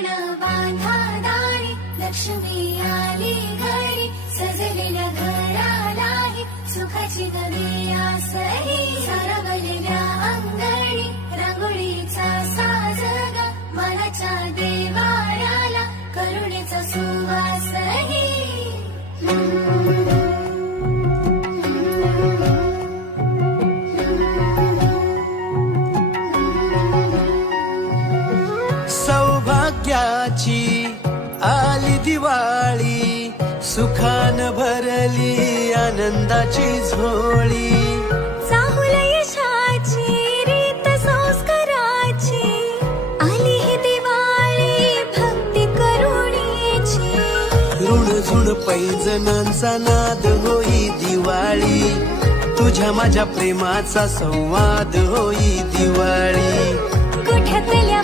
तोरण बांधा दारी, लक्ष्मी आली घरी, सजलेल्या घरालाही सुखाची नवी आसही. सारवलेल्या अंगणी रांगोळीचा साज ग, मनाच्या देवाऱ्याला करुणेचा सुवासही. सौभाग्याची आली दिवाळी, सुखान भरली आनंदाची झोळी. चाहुल यशाची रीत संस्काराची, आली ही दिवाळी भक्ती करुणेची. ऋणझुण पैंजणांचा नाद होई दिवाळी, तुझ्या माझ्या प्रेमाचा संवाद होई दिवाळी. गोठ्यातल्या